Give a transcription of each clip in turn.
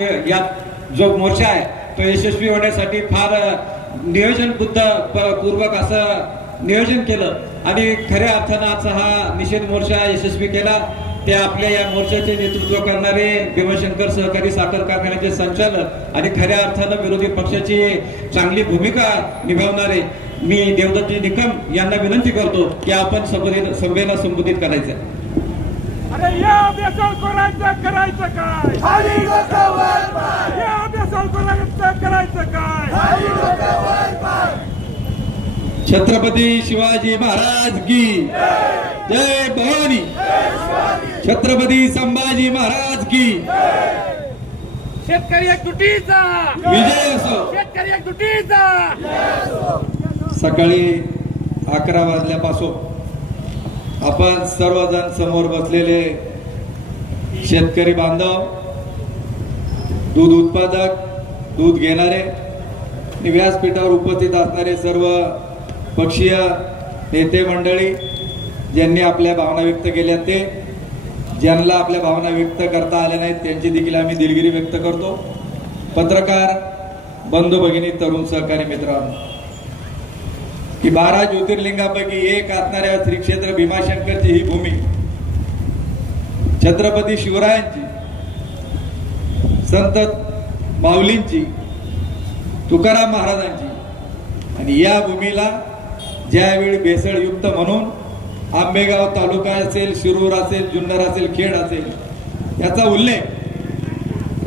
यात जो मोर्चा आहे तो यशस्वी होण्यासाठी फार नियोजनबद्ध पूर्वक असं नियोजन केलं आणि खऱ्या अर्थानं आजचा हा निषेध मोर्चा यशस्वी केला। ते आपल्या या मोर्चाचे नेतृत्व करणारे भीमाशंकर सहकारी साखर कारखान्याचे संचालक आणि खऱ्या अर्थानं विरोधी पक्षाची चांगली भूमिका निभावणारे मी देवदत्त निकम यांना विनंती करतो की आपण सभेला संबोधित करायचं। अरे या बेसावकरांचं करायचं काय? खाली डोकं वर पाय. या बेसावकरांचं करायचं काय? खाली डोकं वर पाय. छत्रपती शिवाजी महाराज की जय भवानी। छत्रपती संभाजी महाराज की शेतकरी एकजुटीचा विजय असो। शेतकरी एकजुटीचा सकाळी 11 वाजल्यापासून आपण सर्वजण समोर बसलेले शेतकरी बांधव, दूध उत्पादक, दूध घेणारे आणि व्यासपीठावर उपस्थित असणारे सर्व पक्षीय नेते मंडळी ज्यांनी आपल्या भावना व्यक्त केल्या, ते ज्यांना आपल्या भावना व्यक्त करता आल्या नाहीत त्यांची देखील आम्ही दिलगिरी व्यक्त करतो। पत्रकार बंधू भगिनी, तरुण सहकारी मित्रांनो, की 12 ज्योतिर्लिंगापैकी एक असणाऱ्या श्री क्षेत्र भीमाशंकरची ही भूमी छत्रपती शिवरायांची, संत माऊलींची, तुकाराम महाराजांची, आणि या भूमीला ज्यावेळी भेसळयुक्त म्हणून आंबेगाव तालुका असेल, शिरूर असेल, जुन्नर असेल, खेड असेल, याचा उल्लेख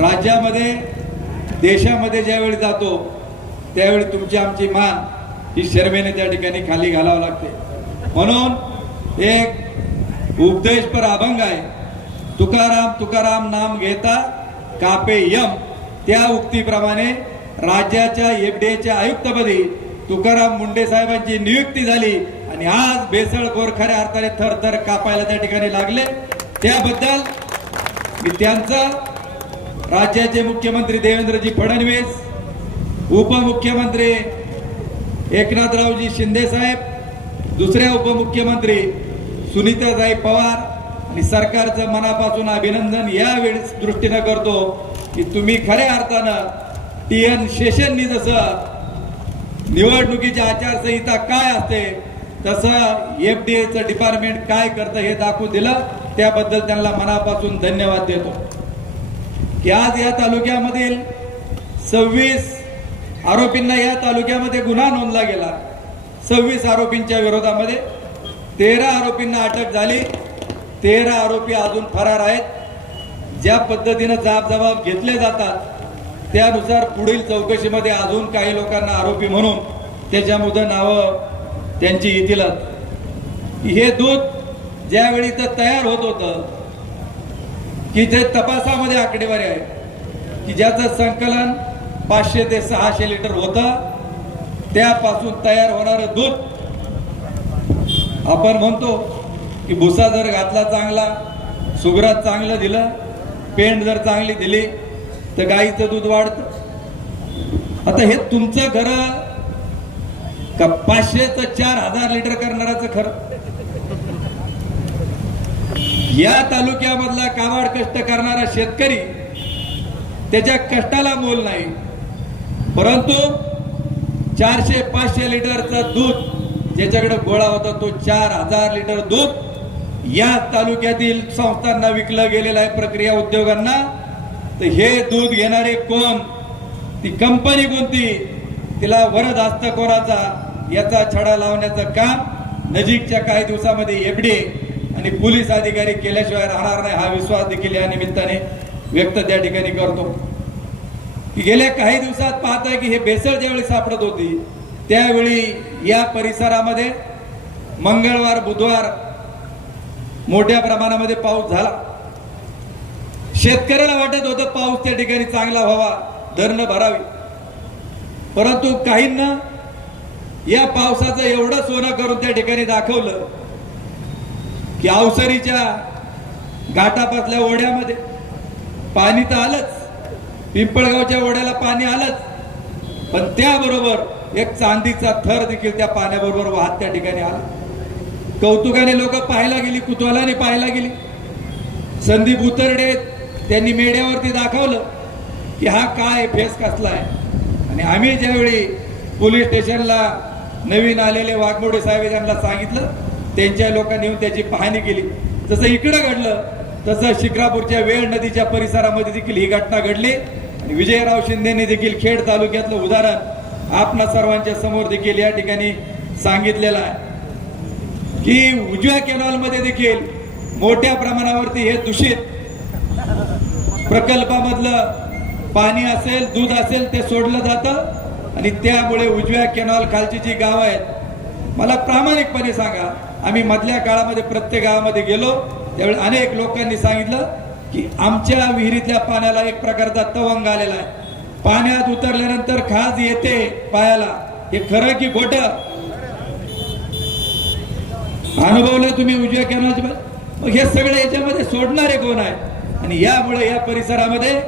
राज्यामध्ये देशामध्ये ज्यावेळी जातो त्यावेळी तुमची आमची मान ही शर्मेने त्या ठिकाणी खाली घालावं लागते। म्हणून एक उपदेशपर अभंग आहे, तुकाराम तुकाराम नाम घेता कापे यम। त्या उक्तीप्रमाणे राज्याच्या एफडीएच्या आयुक्तपदी तुकाराम मुंडे साहेबांची नियुक्ती झाली आणि आज भेसळखोर खऱ्या अर्थाने थरथर कापायला त्या ठिकाणी लागले। त्याबद्दल मी त्यांचा, राज्याचे मुख्यमंत्री देवेंद्रजी फडणवीस, उपमुख्यमंत्री एकनाथरावजी शिंदे साहेब, दुसऱ्या उपमुख्यमंत्री सुनीताताई पवार आणि सरकारचं मनापासून अभिनंदन यावेळी दृष्टीनं करतो की तुम्ही खऱ्या अर्थानं TN शेषननी जसं निवडणुकीची आचारसंहिता काय असते तसं एफडीएचं डिपार्टमेंट काय करतं हे दाखवून दिलं। त्याबद्दल त्यांना मनापासून धन्यवाद देतो की आज या तालुक्यामधील 26 आरोपींना या तालुक्यामध्ये गुन्हा नोंदला गेला। 26 आरोपींच्या विरोधामध्ये 13 आरोपींना अटक झाली, 13 आरोपी अजून फरार आहेत। ज्या पद्धतीने जबाब घेतले जातात त्यानुसार पुढील चौकशीमध्ये अजून काही लोकांना आरोपी म्हणून त्याच्यामध्ये नावं त्यांची येतीलच। हे दूध ज्यावेळी तर तयार होत होतं की ते तपासामध्ये आकडेवारी आहे की ज्याचं संकलन 500 ते 600 लिटर होतं, त्यापासून तयार होणारं दूध आपण म्हणतो की भुसा जर घातला चांगला, सुगरात चांगलं दिलं, पेंड जर चांगली दिली तर गाईचं दूध वाढतं। आता हे तुमचं खरं का 500 ते 4000 लिटर करणाराचं खरं? या तालुक्यामधला काबाड कष्ट करणारा शेतकरी, त्याच्या कष्टाला मोल नाही, परंतु 400-500 लिटरचं दूध ज्याच्याकडे गोळा होता तो 4000 लिटर दूध या तालुक्यातील संस्थांना विकलं गेलेलं आहे, प्रक्रिया उद्योगांना। तर हे दूध घेणारे कोण, ती कंपनी कोणती, तिला वरदहस्त कोणाचा, याचा छडा लावण्याचं काम नजीकच्या काही दिवसामध्ये एफडीए आणि पोलीस अधिकारी केल्याशिवाय राहणार नाही, हा विश्वास देखील या निमित्ताने व्यक्त त्या ठिकाणी करतो। गेल्या काही दिवसात पाहताय की हे भेसळ ज्यावेळी सापडत होती त्यावेळी या परिसरामध्ये मंगळवार बुधवार मोठ्या प्रमाणामध्ये पाऊस झाला। शेतकऱ्याला वाटत होतं पाऊस त्या ठिकाणी चांगला व्हावा, धरणं भरावी, परंतु काहींना या पावसाचं एवढं सोनं करून त्या ठिकाणी दाखवलं की अवसरीच्या घाटापासल्या ओढ्यामध्ये पाणी तर आलंच, पिंपळगावच्या ओढ्याला पाणी आलंच, पण त्याबरोबर एक चांदीचा थर देखील त्या पाण्याबरोबर वाहत त्या ठिकाणी आला। कौतुकाने लोक पाहायला गेली, कुतूहलाने पाहायला गेली। संदीप उतरडे त्यांनी मीडियावरती दाखवलं की हा काय फेस कसला आहे. आणि आम्ही ज्यावेळी पोलीस स्टेशनला नवीन आलेले वाघमोडे साहेब यांना सांगितलं, त्यांच्या लोकांनी येऊन त्याची पाहणी केली. जसं इकडं घडलं तसं शिक्रापूरच्या वेळ नदीच्या परिसरामध्ये देखील ही घटना घडली. आणि विजयराव शिंदेने देखील खेड तालुक्यातलं उदाहरण आपणा सर्वांच्या समोर देखील या ठिकाणी सांगितलेलं आहे की उजव्या कॅनॉलमध्ये देखील मोठ्या प्रमाणावरती हे दूषित प्रकल्पामधलं पाणी असेल, दूध असेल ते सोडलं जातं आणि त्यामुळे उजव्या कॅनॉल खालची जी गावं आहेत, मला प्रामाणिकपणे सांगा, आम्ही मधल्या काळामध्ये प्रत्येक गावामध्ये गेलो त्यावेळी अनेक लोकांनी सांगितलं की आमच्या विहिरीतल्या पाण्याला एक प्रकारचा तवंग आलेला आहे, पाण्यात उतरल्यानंतर खाज येते पायाला. हे खरं की खोटं? अनुभवलं तुम्ही उजव्या कॅनॉलचे? मग हे सगळे याच्यामध्ये सोडणारे कोण आहे? आणि यामुळे या परिसरामध्ये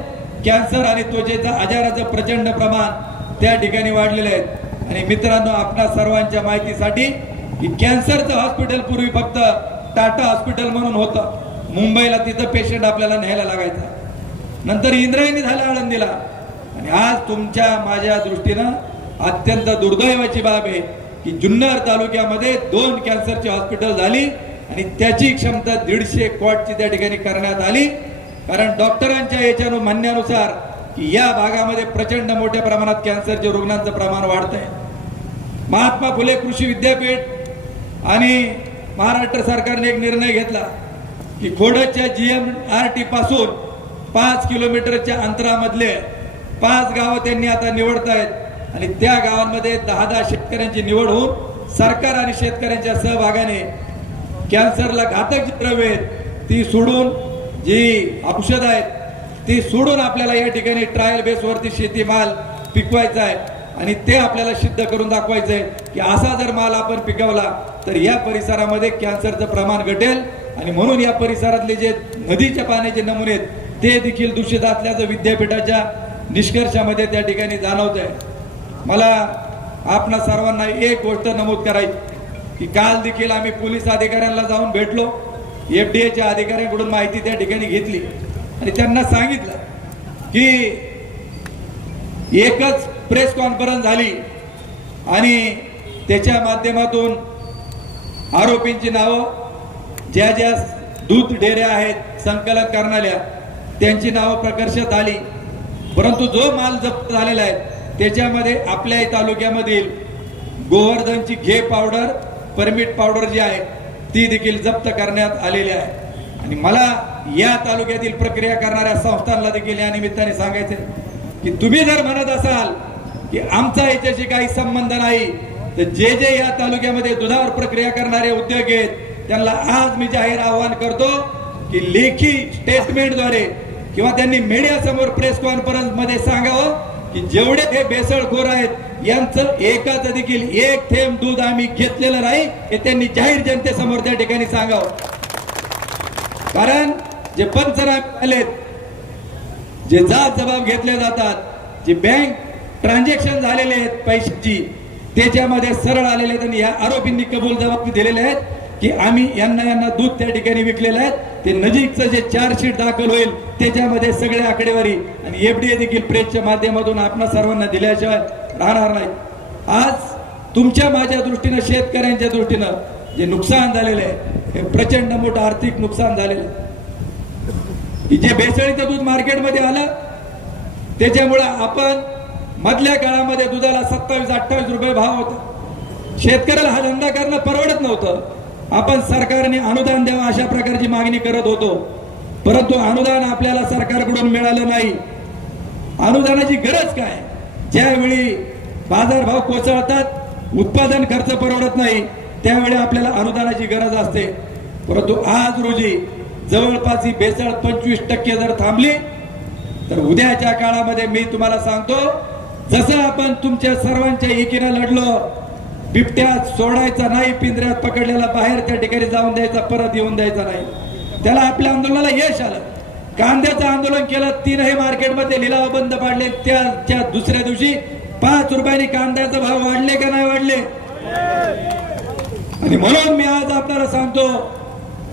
कॅन्सर आणि त्वचेचा आजाराचं प्रचंड प्रमाण त्या ठिकाणी वाढलेलं आहे. आणि मित्रांनो, आपल्या सर्वांच्या माहितीसाठी की कॅन्सरचं हॉस्पिटल पूर्वी फक्त टाटा हॉस्पिटल म्हणून होतं. मुंबईला तिथं पेशंट आपल्याला न्यायला लागायचा. नंतर इंद्रायणी झाला आळंदीला. आणि आज तुमच्या माझ्या दृष्टीनं अत्यंत दुर्दैवाची बाब आहे की जुन्नर तालुक्यामध्ये 2 कॅन्सरची हॉस्पिटल झाली आणि त्याची क्षमता 150 कोटीची त्या ठिकाणी करण्यात आली. कारण डॉक्टरांच्या याच्या म्हणण्यानुसार की या भागामध्ये प्रचंड मोठ्या प्रमाणात कॅन्सरच्या रुग्णांचं प्रमाण वाढतंय. महात्मा फुले कृषी विद्यापीठ आणि महाराष्ट्र सरकारने एक निर्णय घेतला की खोडच्या GMRT पासून 5 किलोमीटरच्या अंतरामधले 5 गावं त्यांनी आता निवडतायत आणि त्या गावांमध्ये 10-10 शेतकऱ्यांची निवड होऊन सरकार आणि शेतकऱ्यांच्या सहभागाने कॅन्सरला घातक जी द्रव्ये आहेत ती सोडून, जी औषधं आहेत ती सोडून आपल्याला या ठिकाणी ट्रायल बेसवरती शेतीमाल पिकवायचा आहे. आणि ते आपल्याला सिद्ध करून दाखवायचं आहे की असा जर माल आपण पिकवला तर या परिसरामध्ये कॅन्सरचं प्रमाण घटेल. आणि म्हणून या परिसरातले जे नदीच्या पाण्याचे नमुने आहेत ते देखील दूषित असल्याचं विद्यापीठाच्या निष्कर्षामध्ये त्या ठिकाणी जाणवत आहे. मला आपणा सर्वांना एक गोष्ट नमूद करायची की काल देखील आम्ही पोलीस अधिकाऱ्यांना जाऊन भेटलो, FDAच्या अधिकाऱ्यांकडून माहिती त्या ठिकाणी घेतली आणि त्यांना सांगितलं की एकच प्रेस कॉन्फरन्स झाली आणि त्याच्या माध्यमातून आरोपींची नावं, ज्या ज्या दूध डेऱ्या आहेत संकलन करणाऱ्या त्यांची नावं प्रकर्षात आली. परंतु जो माल जप्त झालेला आहे त्याच्यामध्ये आपल्या तालुक्यामधील गोवर्धनची घे पावडर, परमिट पावडर जी आहे ती देखील जप्त करण्यात आलेली आहे. आणि मला या तालुक्यातील प्रक्रिया करणाऱ्या संस्थांना देखील या निमित्ताने सांगायचे की तुम्ही जर म्हणत असाल की आमचा याच्याशी काही संबंध नाही, तर जे जे या तालुक्यामध्ये दुधावर प्रक्रिया करणारे उद्योग आहेत त्यांना आज मी जाहीर आवाहन करतो की लेखी स्टेटमेंटद्वारे किंवा त्यांनी मीडिया समोर प्रेस कॉन्फरन्स मध्ये सांगावं की जेवढे हे बेसळखोर आहेत यांचं एकाच देखील एक थेंब दूध आम्ही घेतलेलं नाही हे त्यांनी जाहीर जनतेसमोर त्या ठिकाणी सांगावं. कारण जे पंचनामे आलेत, जे जात जबाब घेतले जातात, जे बँक ट्रान्झॅक्शन झालेले आहेत पैशाची त्याच्यामध्ये सरळ आलेले आहेत आणि या आरोपींनी कबूल जबाब दिलेले आहेत की आम्ही यांना दूध त्या ठिकाणी विकलेलं आहे. ते नजीकचं जे चार्जशीट दाखल होईल त्याच्यामध्ये सगळे आकडेवारी आणि FDA देखील प्रेसच्या माध्यमातून आपणा सर्वांना दिल्याशिवाय राहणार नाही. आज तुमच्या माझ्या दृष्टीनं, शेतकऱ्यांच्या दृष्टीनं जे नुकसान झालेलं आहे हे प्रचंड मोठं आर्थिक नुकसान झालेलं आहे. जे भेसळीचं दूध मार्केटमध्ये आलं त्याच्यामुळे आपण मधल्या काळामध्ये दुधाला 27-28 रुपये भाव होता. शेतकऱ्याला हा धंदा करणं परवडत नव्हतं. आपण सरकारने अनुदान द्यावं अशा प्रकारची मागणी करत होतो, परंतु अनुदान आपल्याला सरकारकडून मिळालं नाही. अनुदानाची गरज काय? ज्यावेळी बाजारभाव कोसळतात, उत्पादन खर्च परवडत नाही, त्यावेळी आपल्याला अनुदानाची गरज असते. परंतु आज रोजी जवळपास ही भेसळ 25% जर थांबली तर उद्याच्या काळामध्ये मी तुम्हाला सांगतो, जसं आपण तुमच्या सर्वांच्या एकीनं लढलो, बिबट्या सोडायचा नाही, पिंजऱ्यात पकडलेला बाहेर त्या ठिकाणी जाऊन द्यायचा, परत येऊन द्यायचा नाही, त्याला आपल्या आंदोलनाला यश आलं. कांद्याचं आंदोलन केलं, 3ही मार्केटमध्ये लिलाव बंद पाडले. त्या दुसऱ्या दिवशी 5 रुपयांनी कांद्याचा भाव वाढले का नाही वाढले? आणि म्हणून मी आज आपल्याला सांगतो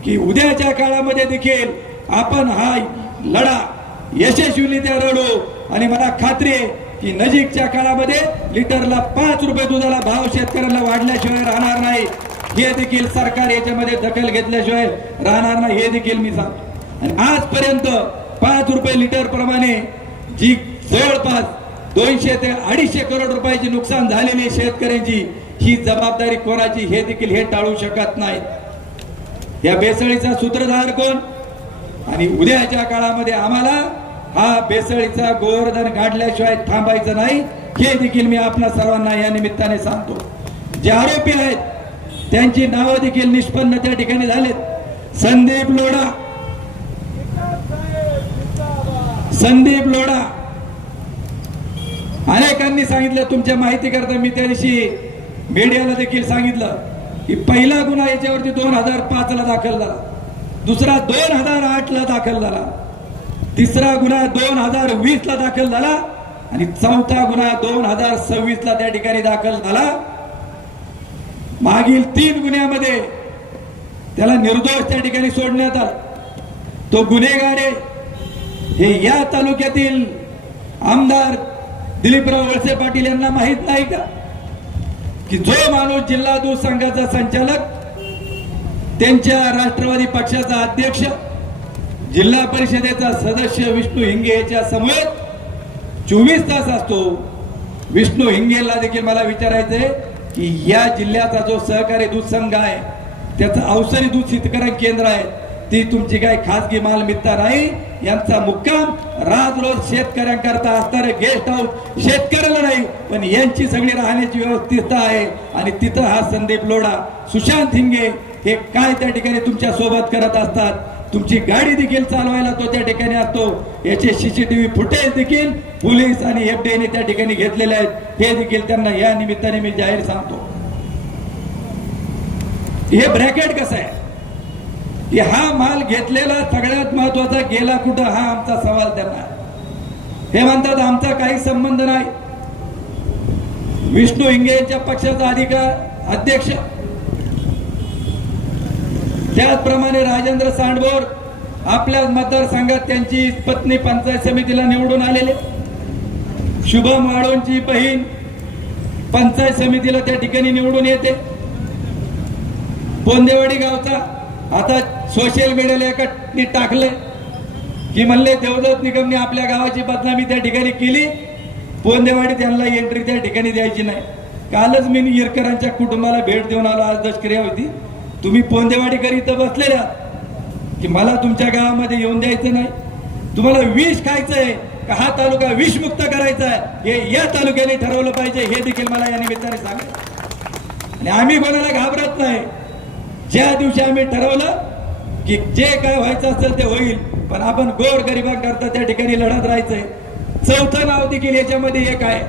की उद्याच्या काळामध्ये देखील आपण हा लढा यशस्वीरित्या लढू आणि मला खात्री आहे की नजीकच्या काळामध्ये लिटरला 5 रुपये दुधाला भाव शेतकऱ्यांना वाढल्याशिवाय राहणार नाही. हे देखील सरकार याच्यामध्ये दखल घेतल्याशिवाय राहणार नाही, हे देखील मी सांगतो. आणि आजपर्यंत 5 रुपये लिटर प्रमाणे जी जवळपास 200 ते 250 करोड रुपयाची नुकसान झालेली शेतकऱ्यांची, ही जबाबदारी कोणाची हे देखील हे टाळू शकत नाहीत. या बेसळीचा सूत्रधार कोण? आणि उद्याच्या काळामध्ये आम्हाला हा बेसळीचा गोवर्धन गाडल्याशिवाय थांबायचं नाही, हे देखील मी आपल्या सर्वांना या निमित्ताने सांगतो. जे आरोपी आहेत त्यांची नावं देखील निष्पन्न त्या ठिकाणी झालेत. संदीप लोढा, अनेकांनी सांगितलं, तुमच्या माहिती करता मी त्या दिवशी मीडियाला देखील सांगितलं की पहिला गुन्हा याच्यावरती 2005 ला दाखल झाला, दुसरा 2008 ला दाखल झाला, तिसरा गुन्हा 2020 ला दाखल झाला आणि चौथा गुन्हा 2026 ला त्या ठिकाणी दाखल झाला. मागील 3 गुन्ह्यामध्ये त्याला निर्दोष त्या ठिकाणी सोडण्यात आलं. तो गुन्हेगार आहे हे या तालुक्यातील आमदार दिलीपराव वळसे पाटील यांना माहित नाही का की जो माणूस जिल्हा दूध संघाचा संचालक, त्यांच्या राष्ट्रवादी पक्षाचा अध्यक्ष, जिल्हा परिषदेचा सदस्य विष्णू हिंगे याच्या समोर 24 तास असतो. विष्णू हिंगेला देखील मला विचारायचंय की या जिल्ह्याचा जो सहकारी दूध संघ आहे त्याचं अवसरी दूध शीतकरण केंद्र आहे, ती तुमची काही खासगी मालमत्ता नाही. यांचा मुक्काम रात रोज शेतकऱ्यांकरता असणारे गेस्ट हाऊस शेतकऱ्याला नाही पण यांची सगळी राहण्याची व्यवस्था आहे. आणि तिथं हा संदीप लोढा, सुशांत हिंगे हे काय त्या ठिकाणी तुमच्या सोबत करत असतात. तुमची गाडी देखील चालवायला तो त्या ठिकाणी असतो. याचे सीसीटीव्ही फुटेज देखील पोलीस आणि एफडीआयने त्या ठिकाणी घेतलेले आहेत, हे देखील त्यांना या निमित्ताने मी जाहीर सांगतो. हे ब्रॅकेट कसं आहे की हा माल घेतलेला सगळ्यात महत्वाचा गेला कुठं, हा आमचा सवाल त्यांना. हे म्हणतात आमचा काही संबंध नाही. विष्णू हिंगे यांच्या पक्षाचा अध्यक्ष, त्याचप्रमाणे राजेंद्र सांडभोर आपल्या मतदारसंघात त्यांची पत्नी पंचायत समितीला निवडून आलेले, शुभम वाढोंची बहीण पंचायत समितीला त्या ठिकाणी निवडून येते. पोंदेवाडी गावचा आता सोशल मीडियाला एकाने टाकले की म्हणले देवदत्त निगमने आपल्या गावाची बदनामी त्या ठिकाणी केली, पोंदेवाडी त्यांना एंट्री त्या ठिकाणी द्यायची नाही. कालच मी इरकरांच्या कुटुंबाला भेट देऊन आलो, आज दशक्रिया होती. तुम्ही पोंदेवाडीकर इथं बसलेल्या की मला तुमच्या गावामध्ये येऊन द्यायचं नाही, तुम्हाला विष खायचंय का हा तालुका विषमुक्त करायचा आहे हे या तालुक्याने ठरवलं पाहिजे, हे देखील मला या निमित्ताने सांगायचं. आणि आम्ही कोणाला घाबरत नाही. ज्या दिवशी आम्ही ठरवलं की जे काय व्हायचं असेल ते होईल, पण आपण गोर गरिबांकरता त्या ठिकाणी लढत राहायचंय. चौथं नाव देखील याच्यामध्ये एक आहे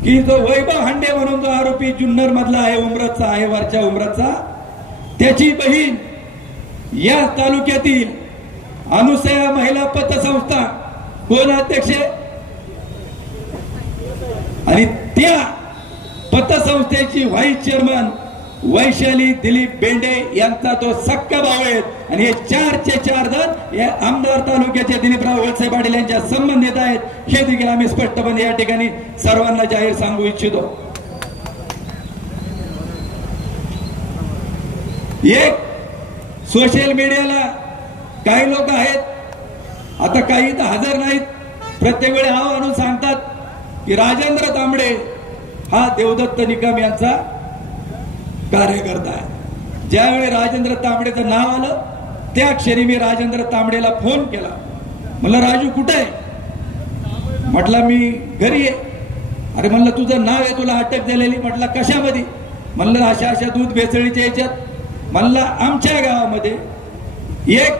की जो वैभव हांडे म्हणून जो आरोपी जुन्नर मधला आहे, उमरतचा आहे, वरच्या उमरतचा, त्याची बहीण या तालुक्यातील अनुसया महिला पतसंस्था कोण अध्यक्ष आणि त्या पतसंस्थेची व्हाईस चेअरमन वैशाली दिलीप बेंडे यांचा तो सक्का भाऊ आहे. आणि हे 4चे 4 जण या आमदार तालुक्याचे दिलीपराव वळसे पाटील यांच्या संबंधित आहेत, हे देखील आम्ही स्पष्टपणे या ठिकाणी सर्वांना जाहीर सांगू इच्छितो. एक सोशल मीडियाला काही लोक आहेत, आता काही तर हजर नाहीत, प्रत्येक वेळी हाव आणून सांगतात की राजेंद्र तांबडे हा देवदत्त निकम यांचा कार्यकर्ता आहे. ज्यावेळी राजेंद्र तांबडेचं नाव आलं त्या क्षणी मी राजेंद्र तांबडेला फोन केला. म्हणलं राजू कुठे आहे? म्हटलं मी घरी आहे. अरे म्हणलं तुझं नाव आहे, तुला अटक झालेली. म्हटलं कशामध्ये? म्हणलं अशा अशा दूध भेसळीच्या याच्यात. म्हणलं आमच्या गावामध्ये एक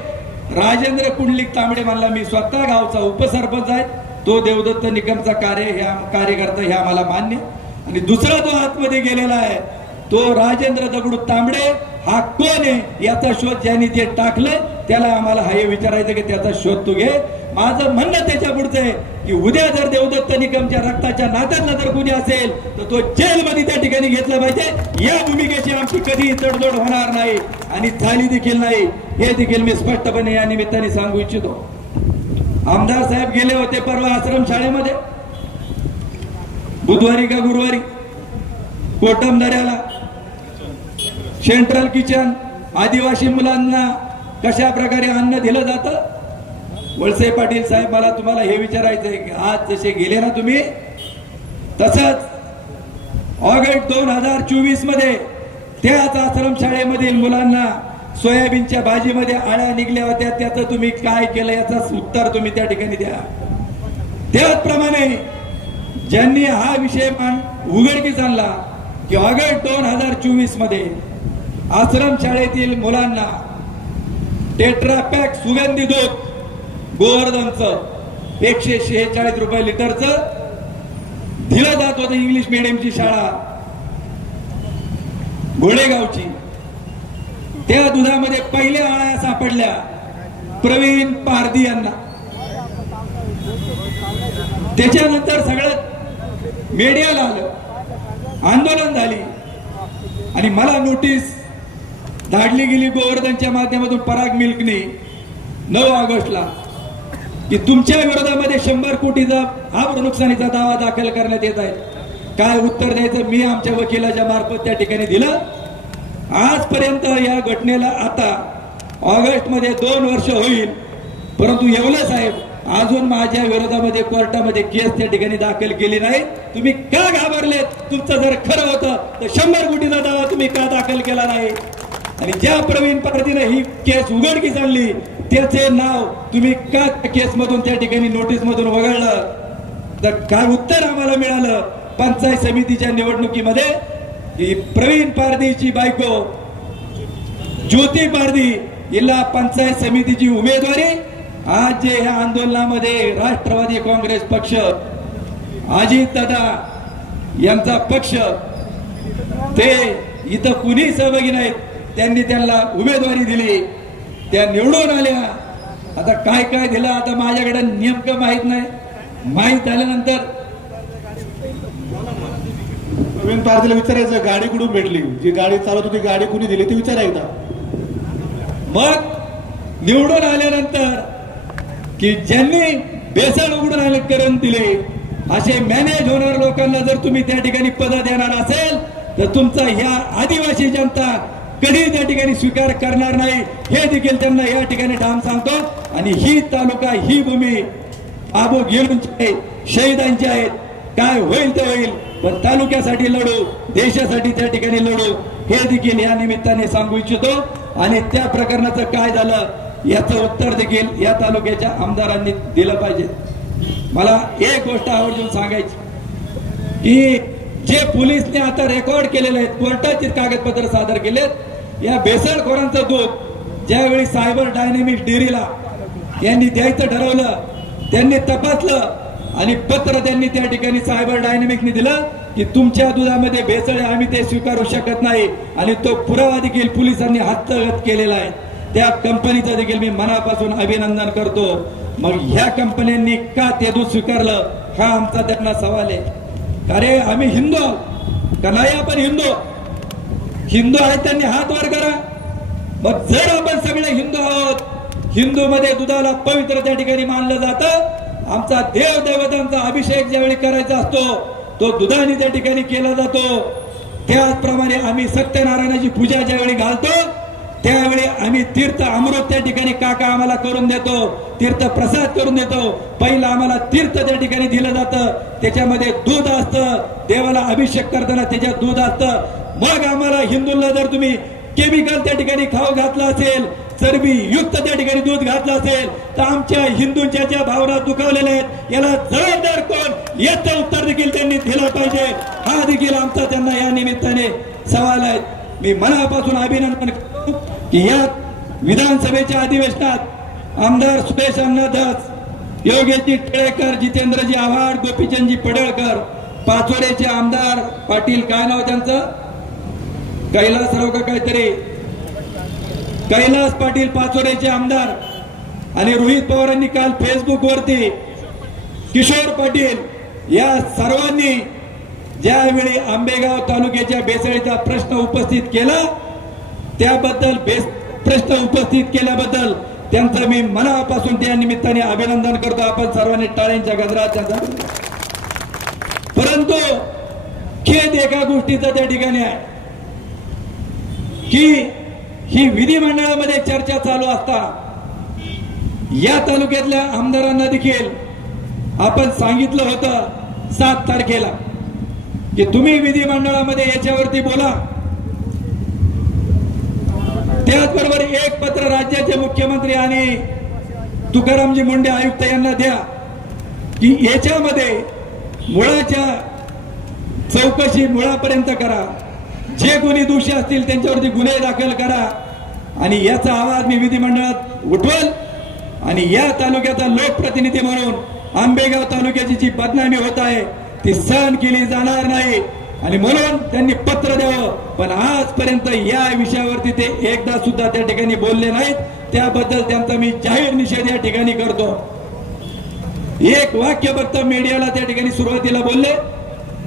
राजेंद्र कुंडलिक तांबडे म्हणला, मी स्वतः गावचा उपसरपंच आहे, तो देवदत्त निकमचा कार्यकर्ता हे आम्हाला मान्य. आणि दुसरा जो आतमध्ये गेलेला आहे तो राजेंद्र दगडू तांबडे, हा कोण आहे याचा शोध ज्यांनी ते टाकलं त्याला आम्हाला हे विचारायचं की त्याचा शोध तू घे. माझं म्हणणं त्याच्या पुढचं आहे की उद्या जर देवदत्त निकमच्या रक्ताच्या नात्यातला जर कुणी असेल तर तो जेलमध्ये त्या ठिकाणी घेतला पाहिजे. या भूमिकेची आमची कधीही तडजोड होणार नाही आणि झाली देखील नाही, हे देखील मी स्पष्टपणे या निमित्ताने सांगू इच्छितो. आमदार साहेब गेले होते परवा आश्रम शाळेमध्ये, बुधवारी का गुरुवारी, कोटमदऱ्याला सेंट्रल किचन आदिवासी मुलांना कशा प्रकारे अन्न दिलं जातं. वळसे पाटील साहेब, मला तुम्हाला हे विचारायचंय की आज जसे गेले ना तुम्ही, तसंच ऑगस्ट 2024 मध्ये त्याच आश्रम शाळेमधील मुलांना सोयाबीनच्या भाजीमध्ये आळ्या निघल्या होत्या, त्याचं तुम्ही काय केलं याचं उत्तर तुम्ही त्या ठिकाणी द्या. त्याचप्रमाणे ज्यांनी हा विषय उघडकीस आणला की ऑगस्ट 2024 मध्ये आश्रम शाळेतील मुलांना टेट्रापॅक सुगंधी दूध गोवर्धनचं 146 रुपये लिटरचं दिलं जात होतं. इंग्लिश मिडियमची शाळा घोडेगावची, त्या दुधामध्ये पहिल्या आळ्या सापडल्या प्रवीण पारधी यांना. त्याच्यानंतर सगळं मीडियाला आलं, आंदोलन झाली आणि मला नोटीस धाडली गेली गोवर्धनच्या माध्यमातून पराग मिल्कने 9 ऑगस्टला की तुमच्या विरोधामध्ये 100 कोटीचा आबरू नुकसानीचा दावा दाखल करण्यात येत आहे. काय उत्तर द्यायचं मी आमच्या वकिलाच्या मार्फत त्या ठिकाणी दिलं. आजपर्यंत या घटनेला आता ऑगस्ट मध्ये 2 वर्ष होईल, परंतु येवले साहेब अजून माझ्या विरोधामध्ये कोर्टामध्ये केस त्या ठिकाणी दाखल केली नाही. तुम्ही का घाबरलेत? तुमचं जर खरं होतं तर 100 कोटीचा दावा तुम्ही का दाखल केला नाही? आणि ज्या प्रवीण पारधीने ही केस उघडकीस आणली त्याचे नाव तुम्ही का केस मधून त्या ठिकाणी नोटीस मधून वगळलं? तर काय उत्तर आम्हाला मिळालं पंचायत समितीच्या निवडणुकीमध्ये की प्रवीण पारधीची बायको ज्योती पारधी हिला पंचायत समितीची उमेदवारी. आज जे ह्या आंदोलनामध्ये राष्ट्रवादी काँग्रेस पक्ष, अजितदादा यांचा पक्ष, ते इथं कुणी सहभागी नाहीत, त्यांनी त्यांना उमेदवारी दिली, त्या निवडून आल्या. आता काय काय दिलं आता माझ्याकडे नेमकं माहित नाही. माहित झाल्यानंतर प्रवीण पारधीला विचारायचं गाडी कुठून भेटली, जी गाडी चालवत होती गाडी कुणी दिली ती विचारायचं. मग निवडून आल्यानंतर की ज्यांनी बेसळ उघडून करून दिले असे मॅनेज होणाऱ्या लोकांना जर तुम्ही त्या ठिकाणी पद देणार असेल तर तुमचा ह्या आदिवासी जनता कधी त्या ठिकाणी स्वीकार करणार नाही, हे देखील त्यांना या ठिकाणी ठाम सांगतो. आणि ही तालुका, ही भूमी आबो गेलूंची शहीदांची आहेत. काय होईल ते होईल, पण तालुक्यासाठी लढू, देशासाठी त्या ठिकाणी लढू, हे देखील या निमित्ताने सांगू इच्छितो. आणि त्या प्रकरणाचं काय झालं याचं उत्तर देखील या तालुक्याच्या आमदारांनी दिलं पाहिजे. मला एक गोष्ट आवर्जून सांगायची की जे पोलिसने आता रेकॉर्ड केलेले आहेत, कोर्टाचे कागदपत्र सादर केलेत, या बेसळखोरांचं दूध ज्यावेळी सायबर डायनेमिक्स डेअरीला यांनी द्यायचं ठरवलं, त्यांनी तपासलं आणि पत्र त्यांनी त्या ठिकाणी सायबर डायनेमिक्सने दिलं की तुमच्या दुधामध्ये भेसळ आहे, आम्ही ते स्वीकारू शकत नाही. आणि तो पुरावा देखील पोलिसांनी हस्तगत केलेला आहे. त्या कंपनीचं देखील मी मनापासून अभिनंदन करतो. मग ह्या कंपन्यांनी का ते दूध स्वीकारलं हा आमचा त्यांना सवाल आहे. अरे आम्ही हिंदू आहोत का नाही? आपण हिंदू आहेत, त्यांनी हात वर करा. मग जर आपण सगळे हिंदू आहोत, हिंदू मध्ये दुधाला पवित्र त्या ठिकाणी मानलं जातं. आमचा देव देवतांचा अभिषेक ज्यावेळी करायचा असतो तो दुधाने त्या ठिकाणी केला जातो. त्याचप्रमाणे आम्ही सत्यनारायणाची पूजा ज्यावेळी घालतो त्यावेळी आम्ही तीर्थ अमृत त्या ठिकाणी काका आम्हाला करून देतो, तीर्थ प्रसाद करून देतो. पहिला आम्हाला तीर्थ त्या ठिकाणी दिलं जातं, त्याच्यामध्ये दूध असतं, देवाला अभिषेक करताना त्याच्यात दूध असतं. मग आम्हाला हिंदूंना जर तुम्ही केमिकल त्या ठिकाणी खाऊ घातला असेल, चरबी युक्त त्या ठिकाणी दूध घातलं असेल तर आमच्या हिंदूंच्या ज्या भावना दुखावलेल्या आहेत याला जबाबदार कोण याचं उत्तर देखील त्यांनी दिलं पाहिजे. हा देखील आमचा त्यांना या निमित्ताने सवाल आहे. मी मनापासून अभिनंदन करतो की या विधानसभेच्या अधिवेशनात आमदार सुरेश अण्णा धस, योगेशजी टिळेकर, जितेंद्रजी आव्हाड, गोपीचंदजी पडळकर, पाचोड्याचे आमदार पाटील, काय नाव त्यांचं, कैलासराव का काहीतरी, कैलास पाटील पाचोड्याचे आमदार, आणि रोहित पवारांनी काल फेसबुक वरती किशोर पाटील या सर्वांनी ज्यावेळी आंबेगाव तालुक्याच्या बेसळीचा प्रश्न उपस्थित केला त्याबद्दल प्रश्न उपस्थित केल्याबद्दल त्यांचं मी मनापासून त्या निमित्ताने अभिनंदन करतो. आपण सर्वांनी टाळ्यांच्या गजरात त्यांचा. परंतु खेद एका गोष्टीचा त्या ठिकाणी आहे की ही विधिमंडळामध्ये चर्चा चालू असता या तालुक्यातल्या आमदारांना देखील आपण सांगितलं होतं 7 तारखेला की तुम्ही विधिमंडळामध्ये याच्यावरती बोला. त्याचबरोबर एक पत्र राज्याचे मुख्यमंत्री आणि तुकारामजी मुंडे आयुक्त यांना द्या की याच्यामध्ये मुळाच्या चौकशी मुळापर्यंत करा. जे कोणी दोषी असतील त्यांच्यावरती गुन्हे दाखल करा आणि याचा आवाज मी विधिमंडळात उठवल. आणि या तालुक्याचा लोकप्रतिनिधी म्हणून आंबेगाव तालुक्याची जी बदनामी होत आहे ती सहन केली जाणार नाही. आणि म्हणून त्यांनी पत्र द्यावं. पण आजपर्यंत या विषयावरती ते एकदा सुद्धा त्या ठिकाणी बोलले नाहीत. त्याबद्दल त्यांचा मी जाहीर निषेध या ठिकाणी करतो. एक वाक्य फक्त मीडियाला त्या ठिकाणी सुरुवातीला बोलले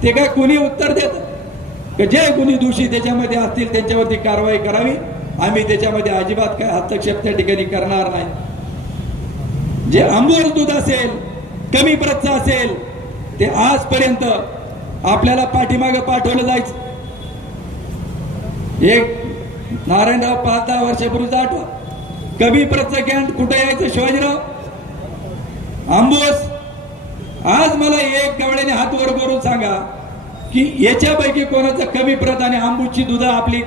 ते काय कोणी उत्तर देत जे कोणी दोषी त्याच्यामध्ये असतील त्यांच्यावरती कारवाई करावी. आम्ही त्याच्यामध्ये अजिबात काय हस्तक्षेप त्या ठिकाणी करणार नाही. जे आंबूर दूध असेल कमी प्रतचं असेल ते आजपर्यंत आपल्याला पाठीमागे पाठवलं जायचं. एक नारायणराव 5-10 वर्षापूर्वीचा आठवा कमी प्रतचं कॅन्ट कुठे यायचं शिवाजीराव आंबोस. आज मला एक गवळ्याने हात वर करून सांगा की याच्यापैकी कोणाचं कमी प्रत आणि आंबूची दूध आपली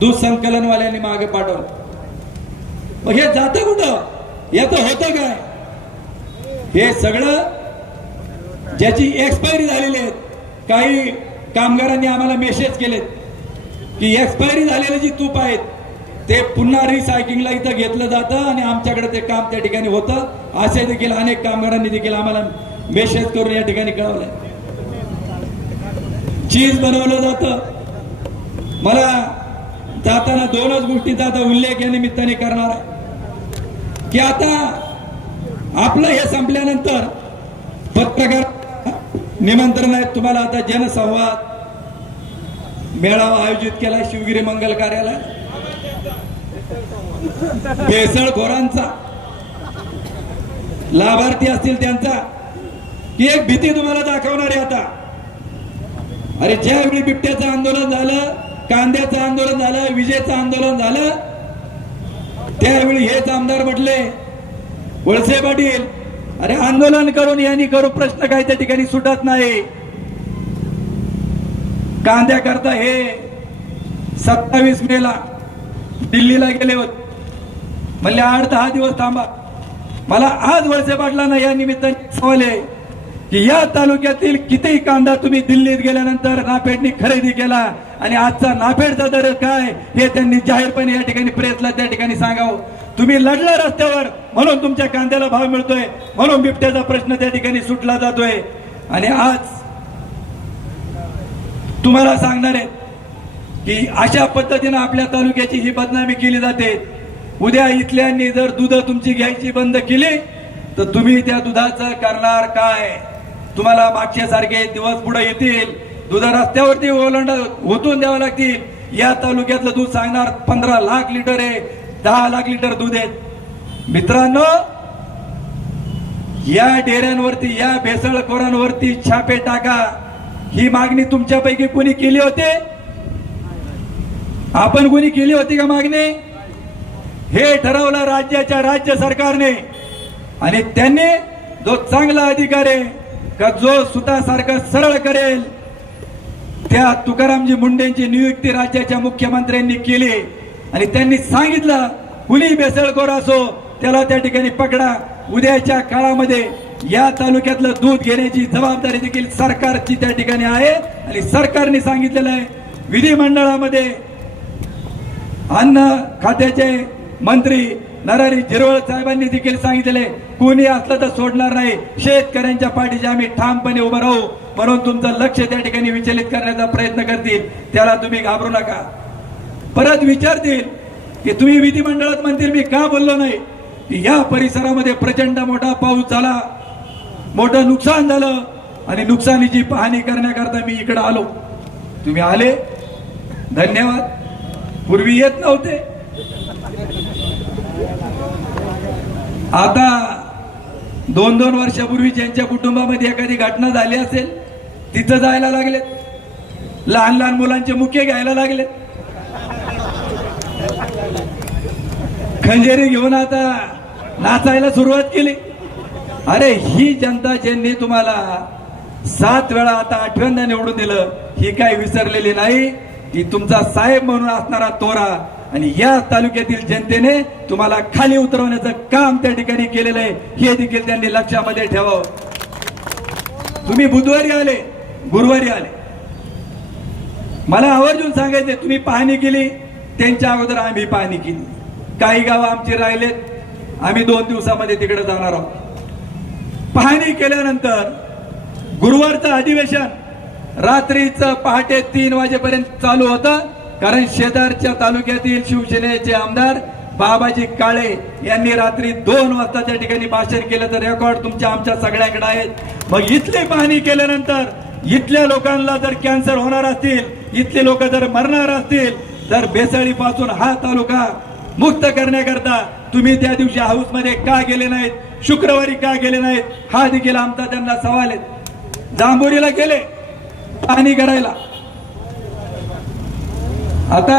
दूध संकलनवाल्यांनी मागे पाठवलं. मग हे जातं कुठं? याचं होतं काय? हे सगळं ज्याची एक्सपायरी झालेली आहे. काही कामगारांनी आम्हाला मेसेज केलेत की एक्सपायरी झालेले जी तूप आहेत ते पुन्हा रिसायकलिंगला इथं घेतलं जातं आणि आमच्याकडे ते काम त्या ठिकाणी होतं. असे देखील अनेक कामगारांनी देखील आम्हाला मेसेज करून या ठिकाणी कळवलंय. चीज बनवलं जातं. मला जाताना 2च गोष्टींचा आता उल्लेख या निमित्ताने करणार आहे की आता आपलं हे संपल्यानंतर पत्रकार निमंत्रण आहे तुम्हाला. आता जनसंवाद मेळावा आयोजित केला शिवगिरी मंगल कार्यालय. भेसळखोरांचा लाभार्थी असतील त्यांचा की एक भीती तुम्हाला दाखवणार आहे आता. अरे ज्यावेळी बिबट्याचं आंदोलन झालं, कांद्याचं आंदोलन झालं, विजेचं आंदोलन झालं त्यावेळी हेच आमदार म्हटले वळसे पाटील अरे आंदोलन करून यांनी करू प्रश्न काय त्या ठिकाणी सुटत नाही. कांद्याकरता हे 27 मेला दिल्लीला गेले होते. म्हणले 8-10 दिवस थांबा. मला आज वळसे पाटलांना या निमित्ताने सवाल आहे की या तालुक्यातील किती कांदा तुम्ही दिल्लीत गेल्यानंतर नाफेडनी खरेदी केला आणि आजचा नाफेडचा दर काय हे त्यांनी जाहीरपणे या ठिकाणी प्रेसला त्या ठिकाणी सांगावं. तुम्ही लढला रस्त्यावर म्हणून तुमच्या कांद्याला भाव मिळतोय, म्हणून बिबट्याचा प्रश्न त्या ठिकाणी सुटला जातोय. आणि आज तुम्हाला सांगणार आहे की अशा पद्धतीने आपल्या तालुक्याची ही बदनामी केली जाते. उद्या इथल्यांनी जर दूध तुमची घ्यायची बंद केली तर तुम्ही त्या दुधाचं करणार काय? तुम्हाला मागच्या सारखे दिवस पुढे येतील. दूध रस्त्यावरती ओतून द्यावं लागतील. या तालुक्यातलं दूध सांगणार 15 लाख लिटर आहे, 10 लाख लिटर दूध आहे. मित्रांनो या डेऱ्यांवरती या भेसळखोरांवरती छापे टाका. ही मागणी तुमच्यापैकी कोणी केली होती? आपण कोणी केली होती का मागणी? हे ठरवलं राज्य सरकारने. आणि त्यांनी जो चांगला अधिकार आहे का जो सुतासारखं सरळ करेल त्या तुकारामजी मुंडेंची नियुक्ती राज्याच्या मुख्यमंत्र्यांनी केली. आणि त्यांनी सांगितलं कुणी भेसळखोर असो त्याला त्या ठिकाणी पकडा. उद्याच्या काळामध्ये या तालुक्यातलं दूध घेण्याची जबाबदारी देखील सरकारची त्या ठिकाणी आहे. आणि सरकारने सांगितलेलं आहे विधिमंडळामध्ये अन्न खात्याचे मंत्री नरहरी झिरवळ साहेबांनी देखील सांगितले कोणी असलं तर सोडणार नाही. शेतकऱ्यांच्या पाठीशी आम्ही ठामपणे उभं राहू. म्हणून तुमचं लक्ष त्या ठिकाणी विचलित करण्याचा प्रयत्न करतील त्याला तुम्ही घाबरू नका. परत विचारतील की तुम्ही विधिमंडळात म्हणतील मी का बोललो नाही की या परिसरामध्ये प्रचंड मोठा पाऊस झाला, मोठं नुकसान झालं आणि नुकसानीची पाहणी करण्याकरता मी इकडे आलो. तुम्ही आले, धन्यवाद. पूर्वी येत नव्हते. आता 2-2 वर्षापूर्वी ज्यांच्या कुटुंबामध्ये एखादी घटना झाली असेल तिथं जायला लागलेत, लहान लहान मुलांचे मुके घ्यायला लागले, खंजेरी घेऊन आता नाचायला सुरुवात केली. अरे ही जनता ज्यांनी तुम्हाला 7 वेळा आता 8व्यांदा निवडून दिलं, ही काय विसरलेली नाही. ही तुमचा साहेब म्हणून असणारा तोरा आणि या तालुक्यातील जनतेने तुम्हाला खाली उतरवण्याचं काम त्या ठिकाणी केलेलं आहे, हे देखील त्यांनी लक्षामध्ये ठेवावं. तुम्ही बुधवारी आले, गुरुवारी आले, मला आवर्जून सांगायचे तुम्ही पाहणी केली, त्यांच्या अगोदर आम्ही पाहणी केली. काही गावं आमची राहिलेत, आम्ही 2 दिवसामध्ये तिकडे जाणार आहोत. पाहणी केल्यानंतर गुरुवारचं अधिवेशन रात्रीचं पहाटे 3 वाजेपर्यंत चालू होतं, कारण शेजारच्या तालुक्यातील शिवसेनेचे आमदार बाबाजी काळे यांनी रात्री 2 वाजता त्या ठिकाणी भाषण केलं. तर रेकॉर्ड तुमच्या आमच्या सगळ्यांकडे आहेत. मग इथली पाहणी केल्यानंतर इथल्या लोकांना जर कॅन्सर होणार असतील, इथले लोक जर मरणार असतील, तर बेसाळीपासून हा तालुका मुक्त करण्याकरता तुम्ही त्या दिवशी हाऊसमध्ये का गेले नाहीत, शुक्रवारी का गेले नाहीत, हा देखील आमचा त्यांना सवाल आहे. जांभोरीला गेले पाहणी करायला. आता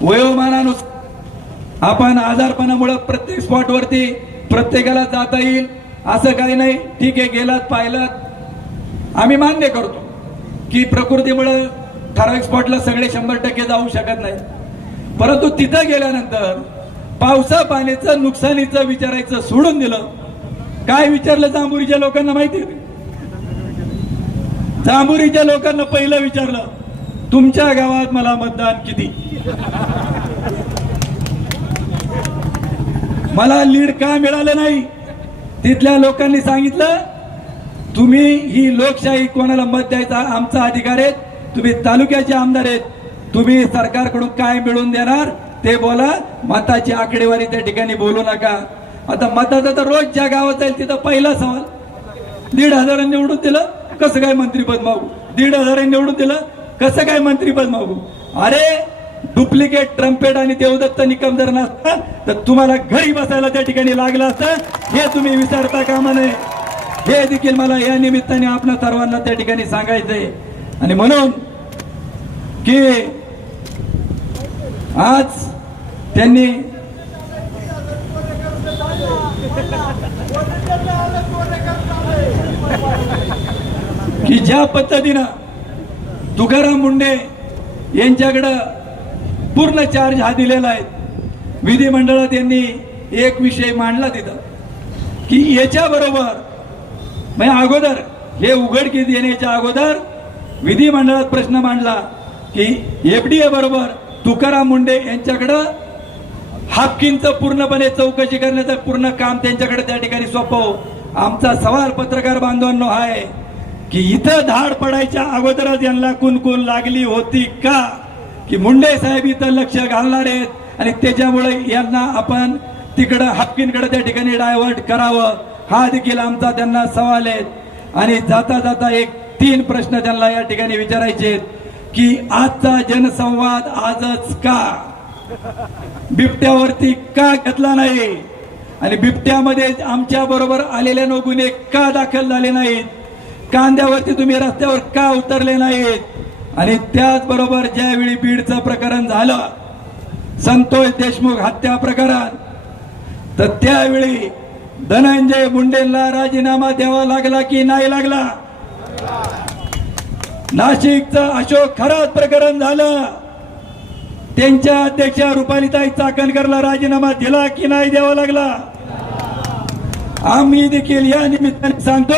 वयोमानानुसार आपण आजारपणामुळे प्रत्येक स्पॉटवरती प्रत्येकाला जाता येईल असं काही नाही. ठीक आहे, गेलात पाहिलात, आम्ही मान्य करतो की प्रकृतीमुळे ठराविक स्पॉटला सगळे 100% जाऊ शकत नाही. परंतु तिथं गेल्यानंतर पावसा पाण्याचं नुकसानीचं विचारायचं सोडून दिलं. काय विचारलं जांभुरीच्या लोकांना माहिती आहे? जांभुरीच्या लोकांना पहिलं विचारलं, तुमच्या गावात मला मतदान किती, मला लीड का मिळालं नाही. तिथल्या लोकांनी सांगितलं, तुम्ही ही लोकशाही, कोणाला मत द्यायचा आमचा अधिकार आहे, तुम्ही तालुक्याचे आमदार आहेत, तुम्ही सरकारकडून काय मिळवून देणार ते बोला, मताची आकडेवारी त्या ठिकाणी बोलू नका. आता मताचा तर रोज ज्या गावात जाईल तिथं पहिला सवाल, 1,500 निवडून दिलं कसं काय मंत्रीपद मागू, 1,500 निवडून दिलं कसं काय मंत्रीपद मागू. अरे डुप्लिकेट ट्रम्पेट आणि देवदत्त निकम जर नसता तर तुम्हाला घरी बसायला त्या ठिकाणी लागलं असतं, हे तुम्ही विसरता कामा नये. हे देखील मला या निमित्ताने आपल्या सर्वांना त्या ठिकाणी सांगायचंय. आणि म्हणून की आज त्यांनी की ज्या पद्धतीनं तुकाराम मुंडे यांच्याकडं पूर्ण चार्ज हा दिलेला आहे, विधिमंडळात यांनी एक विषय मांडला तिथं की याच्या बरोबर म्हणजे अगोदर हे उघडकीस येण्याच्या अगोदर विधिमंडळात प्रश्न मांडला की एफडीए बरोबर तुकाराम मुंडे यांच्याकडं हाफकिनचं पूर्णपणे चौकशी करण्याचं पूर्ण काम त्यांच्याकडे त्या ठिकाणी सोपव. आमचा सवाल पत्रकार बांधवांनो आहे की इथं धाड पडायच्या अगोदरच यांना कुणकुण लागली होती का की मुंडे साहेब इथं लक्ष घालणार आहेत आणि त्याच्यामुळे यांना आपण तिकडं हाफकिनकडे त्या ठिकाणी डायव्हर्ट करावं, हा देखील आमचा त्यांना सवाल आहे. आणि जाता जाता एक 3 प्रश्न त्यांना या ठिकाणी विचारायचे की आजचा जनसंवाद आजच का, बिबट्यावरती का घेतला नाही आणि बिबट्यामध्ये आमच्या बरोबर आलेल्या गुन्हे का दाखल झाले नाहीत, कांद्यावरती तुम्ही रस्त्यावर का उतरले नाहीत. आणि त्याचबरोबर ज्यावेळी बीडचं प्रकरण झालं, संतोष देशमुख हत्या प्रकरण, तर त्यावेळी धनंजय मुंडेंना राजीनामा द्यावा लागला की नाही लागला. नाशिकचं अशोक खरात प्रकरण झालं, त्यांच्या अध्यक्षा रुपालीताई चाकणकरला राजीनामा दिला की नाही द्यावा लागला. आम्ही देखील या निमित्ताने सांगतो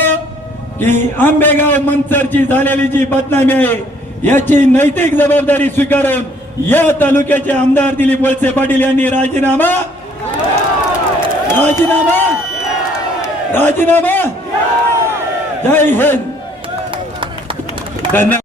की आंबेगाव मंचरची झालेली जी बदनामी आहे याची नैतिक जबाबदारी स्वीकारून या तालुक्याचे आमदार दिलीप वळसे पाटील यांनी राजीनामा जय हिंद. धन्यवाद.